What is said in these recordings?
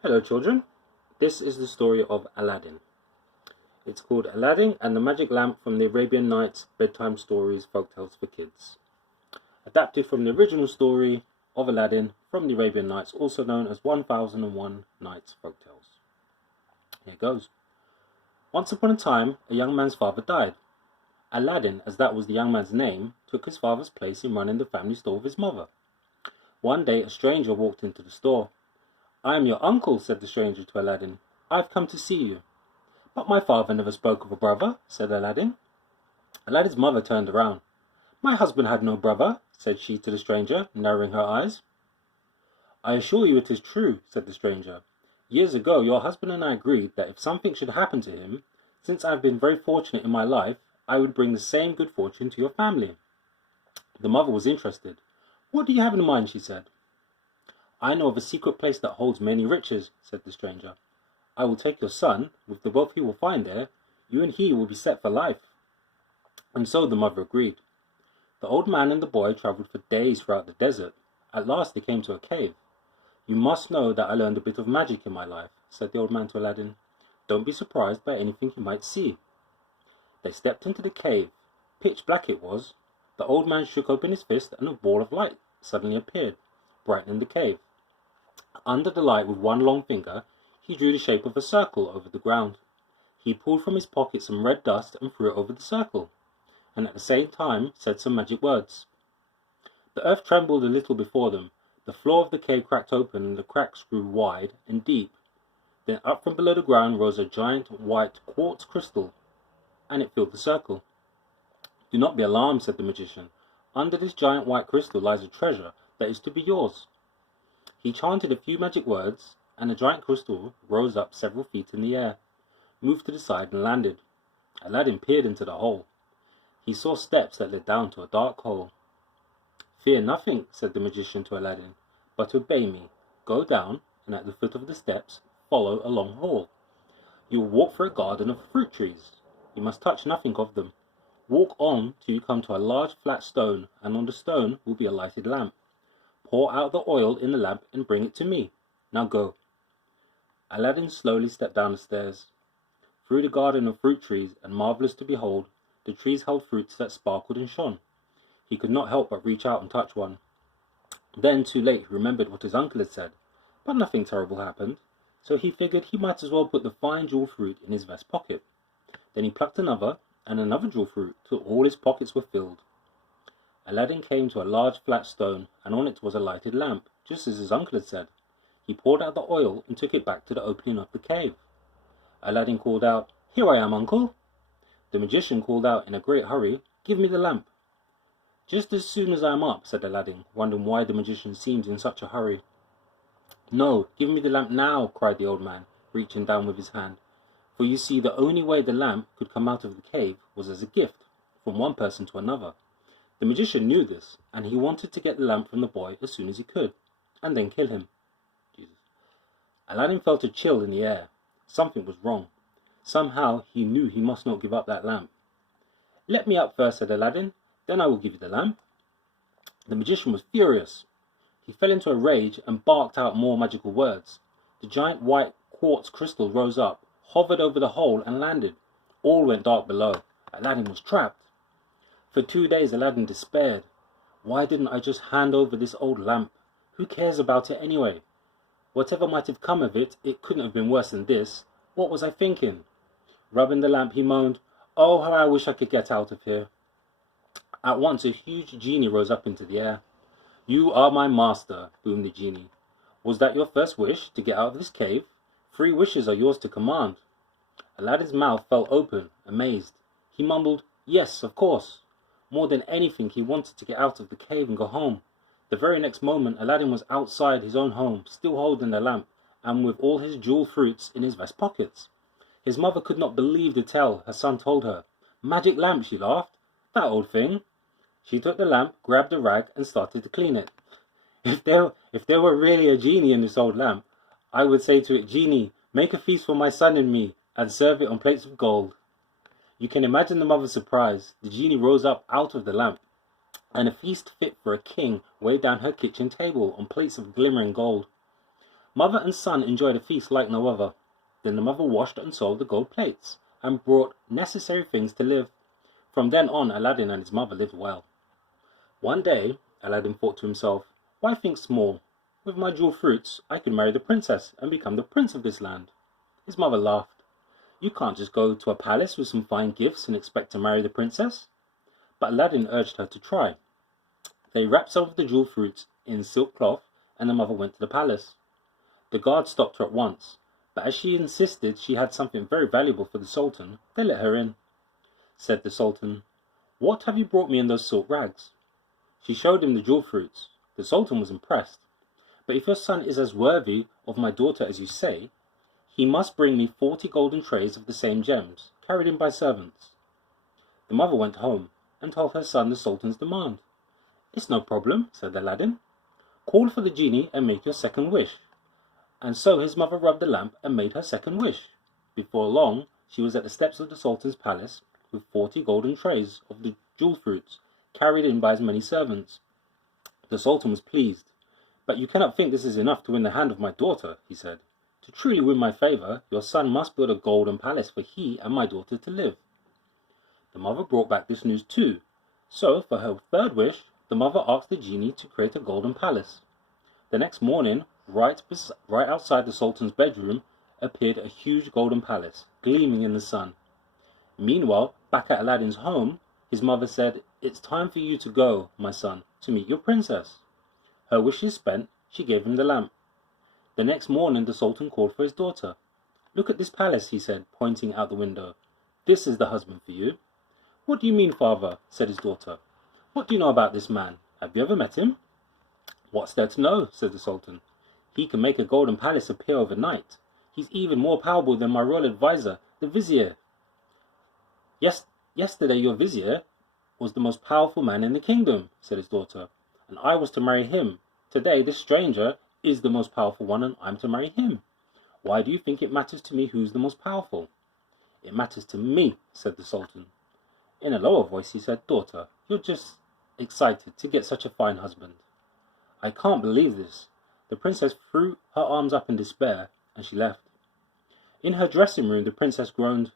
Hello children, this is the story of Aladdin. It's called Aladdin and the Magic Lamp from the Arabian Nights Bedtime Stories Folktales for Kids. Adapted from the original story of Aladdin from the Arabian Nights, also known as 1001 Nights Folktales. Here goes. Once upon a time, a young man's father died. Aladdin, as that was the young man's name, took his father's place in running the family store of his mother. One day a stranger walked into the store. "I am your uncle," said the stranger to Aladdin. "I've come to see you." "But my father never spoke of a brother," said Aladdin. Aladdin's mother turned around. "My husband had no brother," said she to the stranger, narrowing her eyes. "I assure you it is true," said the stranger. "Years ago your husband and I agreed that if something should happen to him, since I have been very fortunate in my life, I would bring the same good fortune to your family." The mother was interested. "What do you have in mind?" she said. "I know of a secret place that holds many riches," said the stranger. "I will take your son. With the wealth he will find there, you and he will be set for life." And so the mother agreed. The old man and the boy travelled for days throughout the desert. At last they came to a cave. "You must know that I learned a bit of magic in my life," said the old man to Aladdin. "Don't be surprised by anything you might see." They stepped into the cave. Pitch black it was. The old man shook open his fist and a ball of light suddenly appeared, brightening the cave. Under the light, with one long finger, he drew the shape of a circle over the ground. He pulled from his pocket some red dust and threw it over the circle, and at the same time said some magic words. The earth trembled a little before them. The floor of the cave cracked open, and the cracks grew wide and deep. Then up from below the ground rose a giant white quartz crystal, and it filled the circle. "Do not be alarmed," said the magician. "Under this giant white crystal lies a treasure that is to be yours." He chanted a few magic words, and the giant crystal rose up several feet in the air, moved to the side, and landed. Aladdin peered into the hole. He saw steps that led down to a dark hole. "Fear nothing," said the magician to Aladdin, "but obey me. Go down, and at the foot of the steps, follow a long hall. You will walk through a garden of fruit trees. You must touch nothing of them. Walk on till you come to a large flat stone, and on the stone will be a lighted lamp. Pour out the oil in the lamp and bring it to me. Now go." Aladdin slowly stepped down the stairs. Through the garden of fruit trees, and marvellous to behold, the trees held fruits that sparkled and shone. He could not help but reach out and touch one. Then, too late, he remembered what his uncle had said, but nothing terrible happened, so he figured he might as well put the fine jewel fruit in his vest pocket. Then he plucked another and another jewel fruit till all his pockets were filled. Aladdin came to a large flat stone, and on it was a lighted lamp, just as his uncle had said. He poured out the oil and took it back to the opening of the cave. Aladdin called out, "Here I am, uncle." The magician called out in a great hurry, "Give me the lamp." "Just as soon as I am up," said Aladdin, wondering why the magician seemed in such a hurry. "No, give me the lamp now," cried the old man, reaching down with his hand. For you see, the only way the lamp could come out of the cave was as a gift, from one person to another. The magician knew this, and he wanted to get the lamp from the boy as soon as he could, and then kill him. Aladdin felt a chill in the air. Something was wrong. Somehow he knew he must not give up that lamp. "Let me up first," said Aladdin, "then I will give you the lamp." The magician was furious. He fell into a rage and barked out more magical words. The giant white quartz crystal rose up, hovered over the hole, and landed. All went dark below. Aladdin was trapped. For 2 days Aladdin despaired. "Why didn't I just hand over this old lamp? Who cares about it anyway? Whatever might have come of it, it couldn't have been worse than this. What was I thinking?" Rubbing the lamp, he moaned, "Oh, how I wish I could get out of here." At once a huge genie rose up into the air. "You are my master," boomed the genie. "Was that your first wish, to get out of this cave? 3 wishes are yours to command." Aladdin's mouth fell open, amazed. He mumbled, "Yes, of course." More than anything, he wanted to get out of the cave and go home. The very next moment, Aladdin was outside his own home, still holding the lamp, and with all his jewel fruits in his vest pockets. His mother could not believe the tale her son told her. "Magic lamp," she laughed. "That old thing." She took the lamp, grabbed a rag, and started to clean it. If there were really a genie in this old lamp, I would say to it, "Genie, make a feast for my son and me, and serve it on plates of gold." You can imagine the mother's surprise. The genie rose up out of the lamp, and a feast fit for a king weighed down her kitchen table on plates of glimmering gold. Mother and son enjoyed a feast like no other. Then the mother washed and sold the gold plates, and brought necessary things to live. From then on, Aladdin and his mother lived well. One day, Aladdin thought to himself, why think small? With my jewel fruits, I could marry the princess and become the prince of this land. His mother laughed. You can't just go to a palace with some fine gifts and expect to marry the princess. But Aladdin urged her to try. They wrapped some of the jewel fruits in silk cloth, and the mother went to the palace. The guard stopped her at once, but as she insisted she had something very valuable for the Sultan, they let her in. Said the Sultan, what have you brought me in those silk rags? She showed him the jewel fruits. The Sultan was impressed. But if your son is as worthy of my daughter as you say, he must bring me 40 golden trays of the same gems, carried in by servants. The mother went home and told her son the Sultan's demand. It's no problem, said Aladdin. Call for the genie and make your second wish. And so his mother rubbed the lamp and made her second wish. Before long, she was at the steps of the Sultan's palace with 40 golden trays of the jewel fruits, carried in by as many servants. The Sultan was pleased. But you cannot think this is enough to win the hand of my daughter, he said. To truly win my favour, your son must build a golden palace for he and my daughter to live. The mother brought back this news too. So, for her third wish, the mother asked the genie to create a golden palace. The next morning, right outside the Sultan's bedroom, appeared a huge golden palace, gleaming in the sun. Meanwhile, back at Aladdin's home, his mother said, It's time for you to go, my son, to meet your princess. Her wishes spent, she gave him the lamp. The next morning the Sultan called for his daughter. Look at this palace, he said, pointing out the window. This is the husband for you. What do you mean, father? Said his daughter. What do you know about this man? Have you ever met him? What's there to know? Said the Sultan. He can make a golden palace appear overnight. He's even more powerful than my royal advisor, the vizier. Yesterday your vizier was the most powerful man in the kingdom, said his daughter, and I was to marry him. Today this stranger is the most powerful one, and I'm to marry him. Why do you think it matters to me who's the most powerful? It matters to me, said the Sultan. In a lower voice he said, Daughter, you're just excited to get such a fine husband. I can't believe this. The princess threw her arms up in despair, and she left. In her dressing room the princess groaned.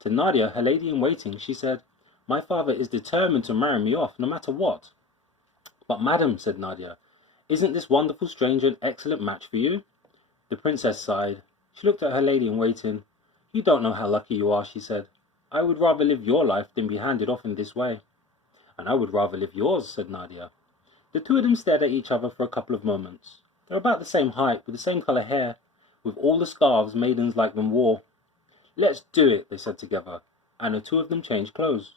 To Nadia, her lady-in-waiting, she said, My father is determined to marry me off, no matter what. But madam, said Nadia, isn't this wonderful stranger an excellent match for you? The princess sighed. She looked at her lady-in-waiting. You don't know how lucky you are, she said. I would rather live your life than be handed off in this way. And I would rather live yours, said Nadia. The two of them stared at each other for a couple of moments. They're about the same height, with the same colour hair, with all the scarves maidens like them wore. Let's do it, they said together, and the two of them changed clothes.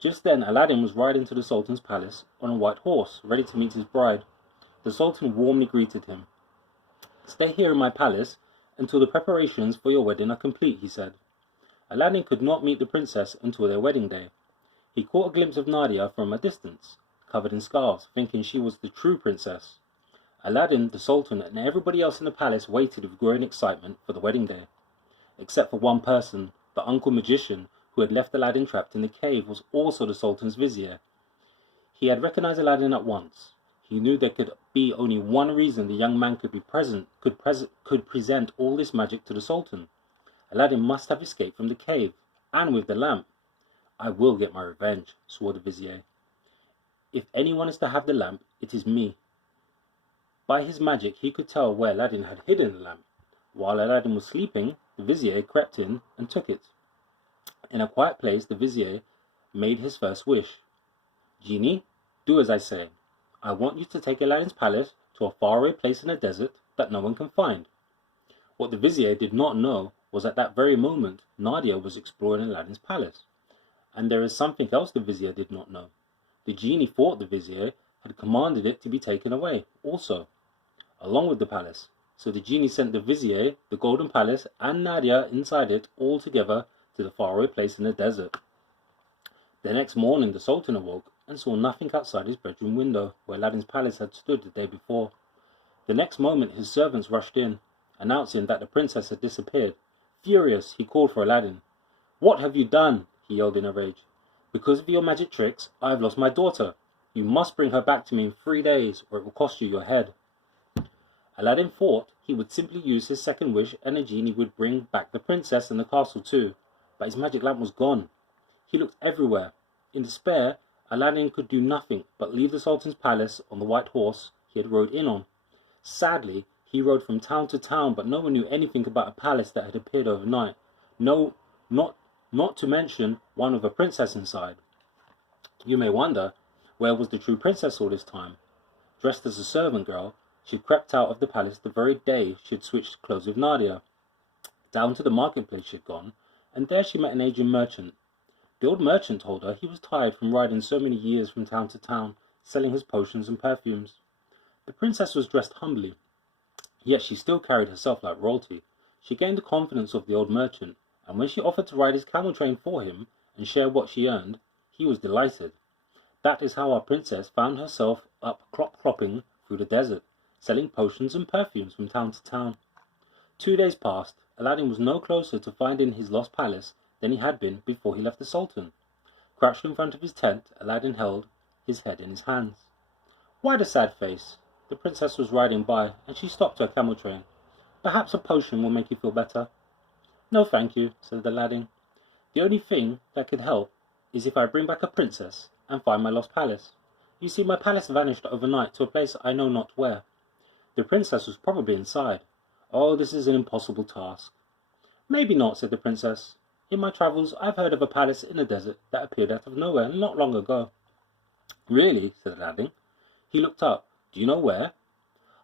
Just then Aladdin was riding to the Sultan's palace on a white horse, ready to meet his bride. The Sultan warmly greeted him. Stay here in my palace until the preparations for your wedding are complete, he said. Aladdin could not meet the princess until their wedding day. He caught a glimpse of Nadia from a distance, covered in scarves, thinking she was the true princess. Aladdin, the Sultan, and everybody else in the palace waited with growing excitement for the wedding day. Except for one person, the uncle magician who had left Aladdin trapped in the cave was also the Sultan's vizier. He had recognized Aladdin at once. He knew there could be only one reason the young man could present all this magic to the Sultan. Aladdin must have escaped from the cave, and with the lamp. I will get my revenge, swore the vizier. If anyone is to have the lamp, it is me. By his magic he could tell where Aladdin had hidden the lamp. While Aladdin was sleeping, the vizier crept in and took it. In a quiet place, the vizier made his first wish. Genie, do as I say. I want you to take Aladdin's palace to a faraway place in the desert that no one can find. What the vizier did not know was at that very moment Nadia was exploring Aladdin's palace. And there is something else the vizier did not know. The genie thought the vizier had commanded it to be taken away also, along with the palace. So the genie sent the vizier, the golden palace, and Nadia inside it all together to the faraway place in the desert. The next morning the Sultan awoke and saw nothing outside his bedroom window where Aladdin's palace had stood the day before. The next moment his servants rushed in, announcing that the princess had disappeared. Furious, he called for Aladdin. What have you done? He yelled in a rage. Because of your magic tricks, I have lost my daughter. You must bring her back to me in 3 days, or it will cost you your head. Aladdin thought he would simply use his second wish and a genie would bring back the princess and the castle too, but his magic lamp was gone. He looked everywhere. In despair, Aladdin could do nothing but leave the Sultan's palace on the white horse he had rode in on. Sadly, he rode from town to town, but no one knew anything about a palace that had appeared overnight. No, not to mention one with a princess inside. You may wonder, where was the true princess all this time? Dressed as a servant girl, she crept out of the palace the very day she had switched clothes with Nadia. Down to the marketplace she had gone, and there she met an aging merchant. The old merchant told her he was tired from riding so many years from town to town, selling his potions and perfumes. The princess was dressed humbly, yet she still carried herself like royalty. She gained the confidence of the old merchant, and when she offered to ride his camel train for him and share what she earned, he was delighted. That is how our princess found herself up clopping through the desert, selling potions and perfumes from town to town. 2 days passed. Aladdin was no closer to finding his lost palace than he had been before he left the Sultan. Crouched in front of his tent, Aladdin held his head in his hands. Why the sad face? The princess was riding by, and she stopped her camel train. Perhaps a potion will make you feel better. No, thank you, said Aladdin. The only thing that could help is if I bring back a princess and find my lost palace. You see, my palace vanished overnight to a place I know not where. The princess was probably inside. Oh, this is an impossible task. Maybe not, said the princess. In my travels, I've heard of a palace in the desert that appeared out of nowhere not long ago. Really, said Aladdin. He looked up. Do you know where?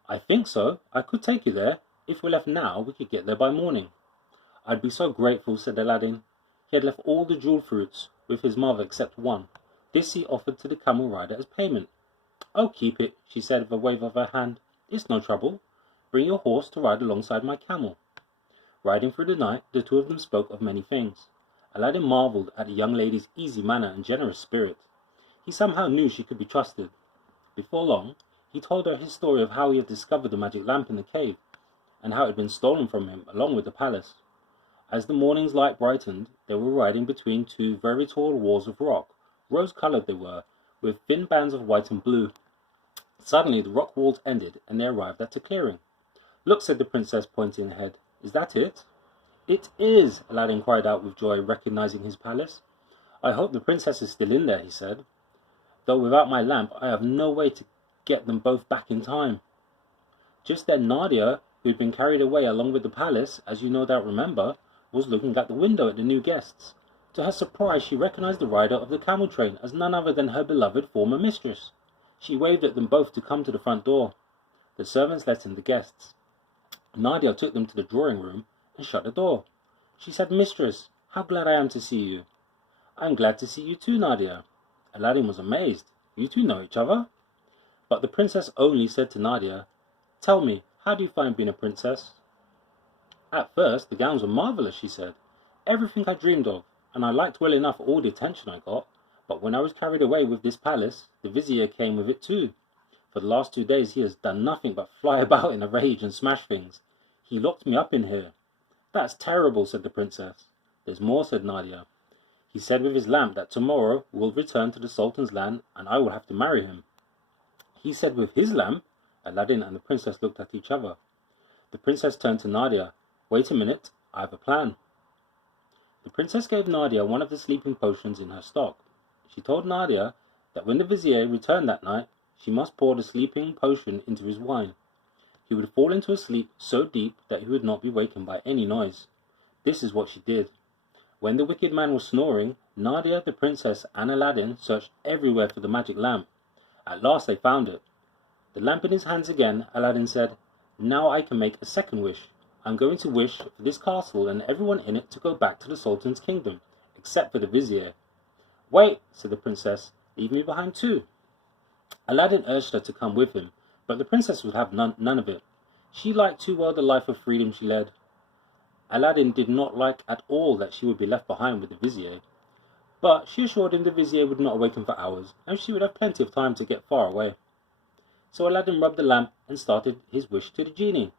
I think so. I could take you there. If we left now, we could get there by morning. I'd be so grateful, said Aladdin. He had left all the jewel fruits with his mother except one. This he offered to the camel rider as payment. Oh, keep it, she said with a wave of her hand. It's no trouble. Bring your horse to ride alongside my camel. Riding through the night, the two of them spoke of many things. Aladdin marvelled at the young lady's easy manner and generous spirit. He somehow knew she could be trusted. Before long, he told her his story of how he had discovered the magic lamp in the cave, and how it had been stolen from him along with the palace. As the morning's light brightened, they were riding between two very tall walls of rock. Rose-coloured they were, with thin bands of white and blue. Suddenly the rock walls ended, and they arrived at a clearing. Look, said the princess, pointing ahead. Is that it? It is, Aladdin cried out with joy, recognizing his palace. I hope the princess is still in there, he said. Though without my lamp, I have no way to get them both back in time. Just then Nadia, who had been carried away along with the palace, as you no doubt remember, was looking at the window at the new guests. To her surprise, she recognized the rider of the camel train as none other than her beloved former mistress. She waved at them both to come to the front door. The servants let in the guests. Nadia took them to the drawing room and shut the door. She said, Mistress, how glad I am to see you. I am glad to see you too, Nadia. Aladdin was amazed. You two know each other? But the princess only said to Nadia, Tell me, how do you find being a princess? At first, the gowns were marvellous, she said. Everything I dreamed of, and I liked well enough all the attention I got. But when I was carried away with this palace, the vizier came with it too. For the last 2 days he has done nothing but fly about in a rage and smash things. He locked me up in here. That's terrible, said the princess. There's more, said Nadia. He said with his lamp that tomorrow we'll return to the Sultan's land and I will have to marry him. He said with his lamp? Aladdin and the princess looked at each other. The princess turned to Nadia. Wait a minute, I have a plan. The princess gave Nadia one of the sleeping potions in her stock. She told Nadia that when the vizier returned that night, she must pour the sleeping potion into his wine. He would fall into a sleep so deep that he would not be wakened by any noise. This is what she did. When the wicked man was snoring, Nadia, the princess, and Aladdin searched everywhere for the magic lamp. At last they found it. The lamp in his hands again, Aladdin said, Now I can make a second wish. I'm going to wish for this castle and everyone in it to go back to the Sultan's kingdom, except for the vizier. Wait, said the princess, leave me behind too. Aladdin urged her to come with him, but the princess would have none of it. She liked too well the life of freedom she led. Aladdin did not like at all that she would be left behind with the vizier, but she assured him the vizier would not awaken for hours, and she would have plenty of time to get far away. So Aladdin rubbed the lamp and started his wish to the genie.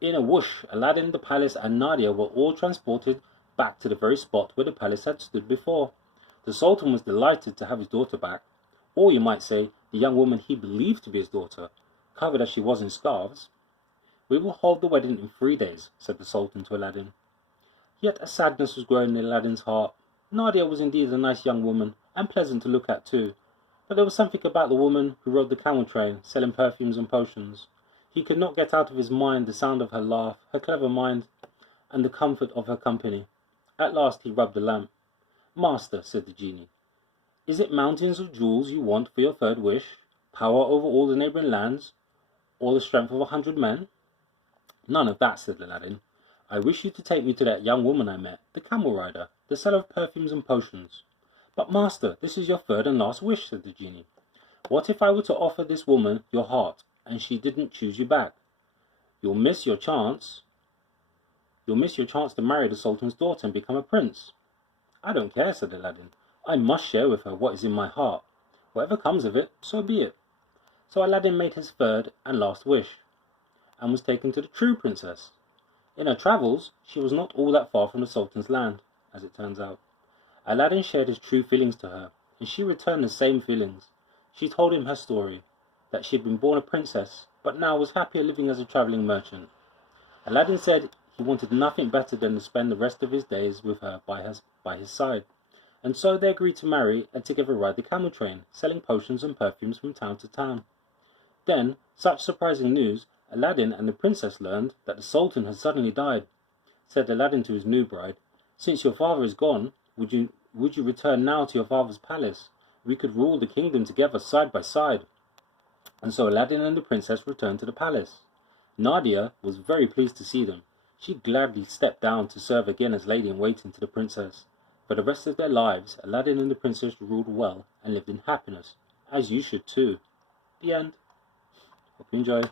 In a whoosh, Aladdin, the palace, and Nadia were all transported back to the very spot where the palace had stood before. The Sultan was delighted to have his daughter back, or you might say, the young woman he believed to be his daughter, covered as she was in scarves. "We will hold the wedding in 3 days," said the Sultan to Aladdin. Yet a sadness was growing in Aladdin's heart. Nadia was indeed a nice young woman, and pleasant to look at too. But there was something about the woman who rode the camel train, selling perfumes and potions. He could not get out of his mind the sound of her laugh, her clever mind, and the comfort of her company. At last he rubbed the lamp. "Master," said the genie, "is it mountains of jewels you want for your third wish? Power over all the neighbouring lands? Or the strength of 100 men?" "None of that," said Aladdin. "I wish you to take me to that young woman I met, the camel rider, the seller of perfumes and potions." "But master, this is your third and last wish," said the genie. "What if I were to offer this woman your heart, and she didn't choose you back? You'll miss your chance to marry the Sultan's daughter and become a prince." "I don't care," said Aladdin. "I must share with her what is in my heart. Whatever comes of it, so be it." So Aladdin made his third and last wish, and was taken to the true princess. In her travels, she was not all that far from the Sultan's land, as it turns out. Aladdin shared his true feelings to her, and she returned the same feelings. She told him her story, that she had been born a princess, but now was happier living as a travelling merchant. Aladdin said he wanted nothing better than to spend the rest of his days with her by his side, and so they agreed to marry and together ride the camel train, selling potions and perfumes from town to town. Then, such surprising news, Aladdin and the princess learned that the Sultan had suddenly died. Said Aladdin to his new bride, "Since your father is gone, would you return now to your father's palace? We could rule the kingdom together side by side." And so Aladdin and the princess returned to the palace. Nadia was very pleased to see them. She gladly stepped down to serve again as lady-in-waiting to the princess. For the rest of their lives, Aladdin and the princess ruled well and lived in happiness, as you should too. The end. Hope you enjoy.